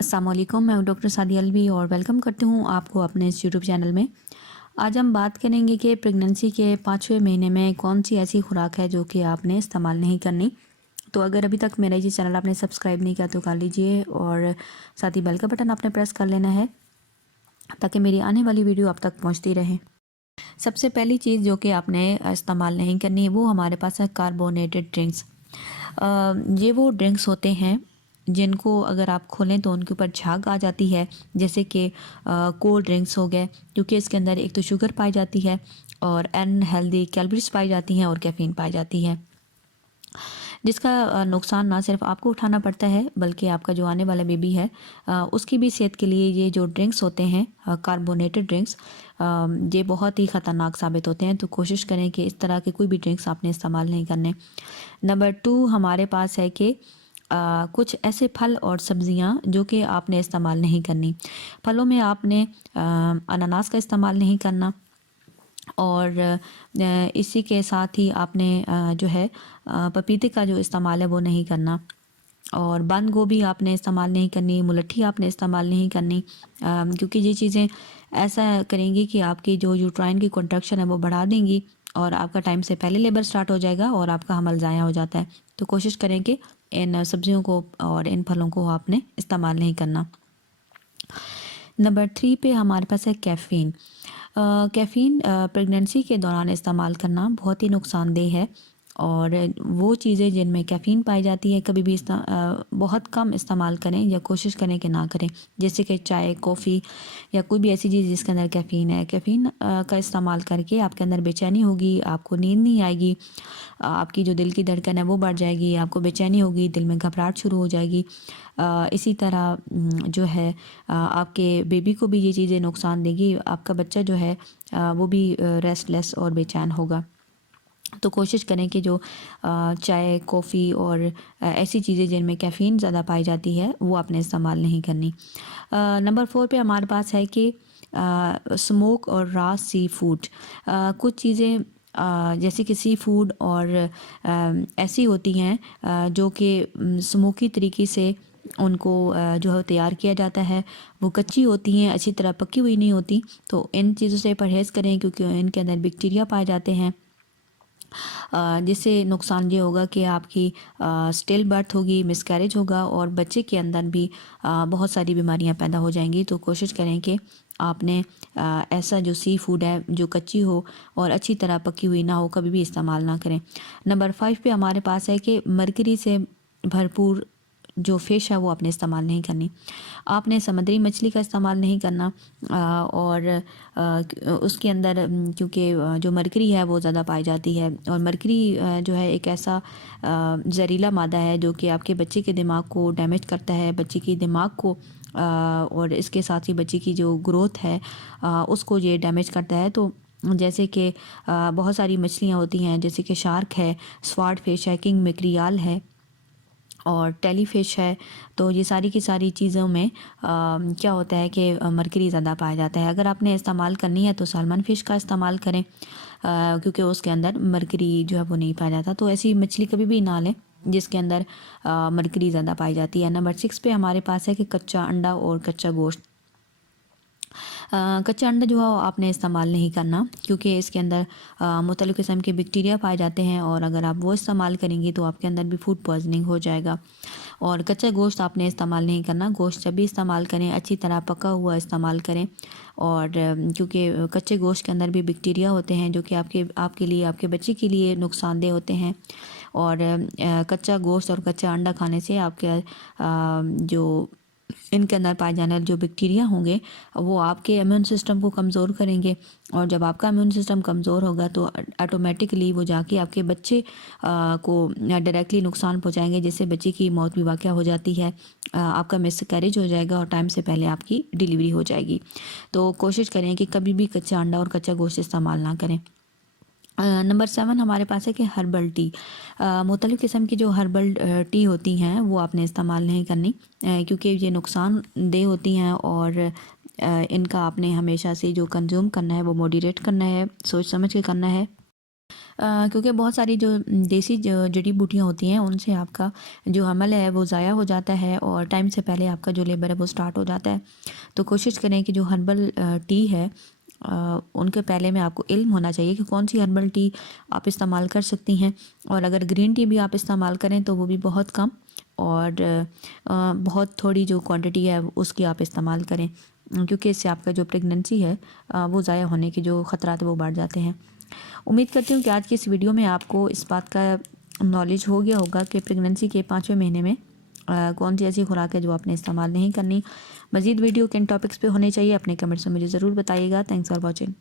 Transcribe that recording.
अस्सलाम वालेकुम, मैं हूं डॉक्टर सादिया अलवी और वेलकम करती हूं आपको अपने इस यूट्यूब चैनल में। आज हम बात करेंगे कि प्रेगनेंसी के 5वें महीने में कौन सी ऐसी खुराक है जो कि आपने इस्तेमाल नहीं करनी। तो अगर अभी तक मेरा ये चैनल आपने सब्सक्राइब नहीं किया तो कर लीजिए और साथ ही बेल का बटन आपने प्रेस कर लेना है ताकि मेरी आने वाली वीडियो आप तक पहुँचती रहे। सबसे पहली चीज़ जो कि आपने इस्तेमाल नहीं करनी वो हमारे पास है कार्बोनेटेड ड्रिंक्स। ये वो ड्रिंक्स होते हैं जिनको अगर आप खोलें तो उनके ऊपर झाग आ जाती है, जैसे कि कोल्ड ड्रिंक्स हो गए, क्योंकि इसके अंदर एक तो शुगर पाई जाती है और अनहेल्दी कैलोरीज पाई जाती हैं और कैफीन पाई जाती है, जिसका नुकसान ना सिर्फ आपको उठाना पड़ता है बल्कि आपका जो आने वाला बेबी है उसकी भी सेहत के लिए ये जो ड्रिंक्स होते हैं कार्बोनेटेड ड्रिंक्स ये बहुत ही ख़तरनाक साबित होते हैं। तो कोशिश करें कि इस तरह के कोई भी ड्रिंक्स आपने इस्तेमाल नहीं करने। नंबर 2 हमारे पास है कि कुछ ऐसे फल और सब्जियां जो कि आपने इस्तेमाल नहीं करनी। फलों में आपने अनानास का इस्तेमाल नहीं करना और इसी के साथ ही आपने जो है पपीते का जो इस्तेमाल है वो नहीं करना और बंद गोभी आपने इस्तेमाल नहीं करनी, मुलट्ठी आपने इस्तेमाल नहीं करनी, क्योंकि ये चीज़ें ऐसा करेंगी कि आपकी जो यूट्राइन की कॉन्ट्रैक्शन है वो बढ़ा देंगी और आपका टाइम से पहले लेबर स्टार्ट हो जाएगा और आपका हमल ज़ाया हो जाता है। तो कोशिश करें कि इन सब्जियों को और इन फलों को आपने इस्तेमाल नहीं करना। नंबर 3 पे हमारे पास है कैफ़ीन। कैफ़ीन प्रेगनेंसी के दौरान इस्तेमाल करना बहुत ही नुकसानदेह है और वो चीज़ें जिनमें कैफ़ीन पाई जाती है कभी भी बहुत कम इस्तेमाल करें या कोशिश करें कि ना करें, जैसे कि चाय, कॉफ़ी या कोई भी ऐसी चीज़ जिसके अंदर कैफ़ीन है। कैफ़ीन का इस्तेमाल करके आपके अंदर बेचैनी होगी, आपको नींद नहीं आएगी, आपकी जो दिल की धड़कन है वो बढ़ जाएगी, आपको बेचैनी होगी, दिल में घबराहट शुरू हो जाएगी। इसी तरह जो है आपके बेबी को भी ये चीज़ें नुकसान देगी, आपका बच्चा जो है वो भी रेस्टलेस और बेचैन होगा। तो कोशिश करें कि जो चाय, कॉफ़ी और ऐसी चीज़ें जिनमें कैफ़ीन ज़्यादा पाई जाती है वो आपने इस्तेमाल नहीं करनी। नंबर 4 पे हमारे पास है कि स्मोक और रॉ सी फूड। कुछ चीज़ें जैसे कि सी फूड और ऐसी होती हैं जो कि स्मोकी तरीके से उनको जो है तैयार किया जाता है, वो कच्ची होती हैं, अच्छी तरह पकी हुई नहीं होती। तो इन चीज़ों से परहेज़ करें क्योंकि इनके अंदर बैक्टीरिया पाए जाते हैं, जिससे नुकसान ये होगा कि आपकी स्टिल बर्थ होगी, मिसकैरेज होगा और बच्चे के अंदर भी बहुत सारी बीमारियां पैदा हो जाएंगी। तो कोशिश करें कि आपने ऐसा जो सी फूड है जो कच्ची हो और अच्छी तरह पकी हुई ना हो कभी भी इस्तेमाल ना करें। नंबर 5 पे हमारे पास है कि मरकरी से भरपूर जो फ़िश है वो आपने इस्तेमाल नहीं करनी। आपने समुद्री मछली का इस्तेमाल नहीं करना और उसके अंदर क्योंकि जो मरकरी है वो ज़्यादा पाई जाती है और मरकरी जो है एक ऐसा जहरीला मादा है जो कि आपके बच्चे के दिमाग को डैमेज करता है, बच्चे के दिमाग को और इसके साथ ही बच्चे की जो ग्रोथ है उसको ये डैमेज करता है। तो जैसे कि बहुत सारी मछलियाँ होती हैं, जैसे कि शार्क है, स्वॉर्ड फिश है, किंग मैक्रियाल है और टेलीफिश है। तो ये सारी की सारी चीज़ों में क्या होता है कि मरकरी ज़्यादा पाया जाता है। अगर आपने इस्तेमाल करनी है तो सालमन फ़िश का इस्तेमाल करें क्योंकि उसके अंदर मरकरी जो है वो नहीं पाया जाता। तो ऐसी मछली कभी भी ना लें जिसके अंदर मरकरी ज़्यादा पाई जाती है। नंबर 6 पे हमारे पास है कि कच्चा अंडा और कच्चा गोश्त। कच्चा अंडा जो है आपने इस्तेमाल नहीं करना क्योंकि इसके अंदर मुख्तलिफ़ किस्म के बैक्टीरिया पाए जाते हैं और अगर आप वो इस्तेमाल करेंगी तो आपके अंदर भी फूड पॉइजनिंग हो जाएगा। और कच्चा गोश्त आपने इस्तेमाल नहीं करना। गोश्त जब भी इस्तेमाल करें अच्छी तरह पका हुआ इस्तेमाल करें और क्योंकि कच्चे गोश्त के अंदर भी बैक्टीरिया होते हैं जो कि आपके लिए, आपके बच्चे के लिए नुकसानदेह होते हैं। और कच्चा गोश्त और कच्चा अंडा खाने से आपके जो इनके अंदर पाए जाने वाले जो बैक्टीरिया होंगे वो आपके इम्यून सिस्टम को कमज़ोर करेंगे और जब आपका इम्यून सिस्टम कमज़ोर होगा तो ऑटोमेटिकली वो जाके आपके बच्चे को डायरेक्टली नुकसान पहुंचाएंगे, जिससे बच्चे की मौत भी वाक़या हो जाती है। आपका मिसकैरेज हो जाएगा और टाइम से पहले आपकी डिलीवरी हो जाएगी। तो कोशिश करें कि कभी भी कच्चा अंडा और कच्चा गोश्त इस्तेमाल ना करें। नंबर 7 हमारे पास है कि हर्बल टी। मुख्तलिफ़ किस्म की जो हर्बल टी होती हैं वो आपने इस्तेमाल नहीं करनी क्योंकि ये नुकसानदेह होती हैं और इनका आपने हमेशा से जो कंज्यूम करना है वो मॉडरेट करना है, सोच समझ के करना है। क्योंकि बहुत सारी जो देसी जड़ी बूटियाँ होती हैं उनसे आपका जो हमल है वो ज़ाया हो जाता है और टाइम से पहले आपका जो लेबर है वो स्टार्ट हो जाता है। तो कोशिश करें कि जो हर्बल टी है उनके पहले में आपको इल्म होना चाहिए कि कौन सी हर्बल टी आप इस्तेमाल कर सकती हैं, और अगर ग्रीन टी भी आप इस्तेमाल करें तो वो भी बहुत कम और बहुत थोड़ी जो क्वांटिटी है उसकी आप इस्तेमाल करें, क्योंकि इससे आपका जो प्रेगनेंसी है वो ज़ाया होने के जो ख़तरात वो बढ़ जाते हैं। उम्मीद करती हूँ कि आज की इस वीडियो में आपको इस बात का नॉलेज हो गया होगा कि प्रेगनेंसी के 5वें महीने में कौन सी ऐसी खुराक है जो आपने इस्तेमाल नहीं करनी। मज़ीद वीडियो किन टॉपिक्स पे होने चाहिए अपने कमेंट्स में मुझे ज़रूर बताइएगा। Thanks for watching.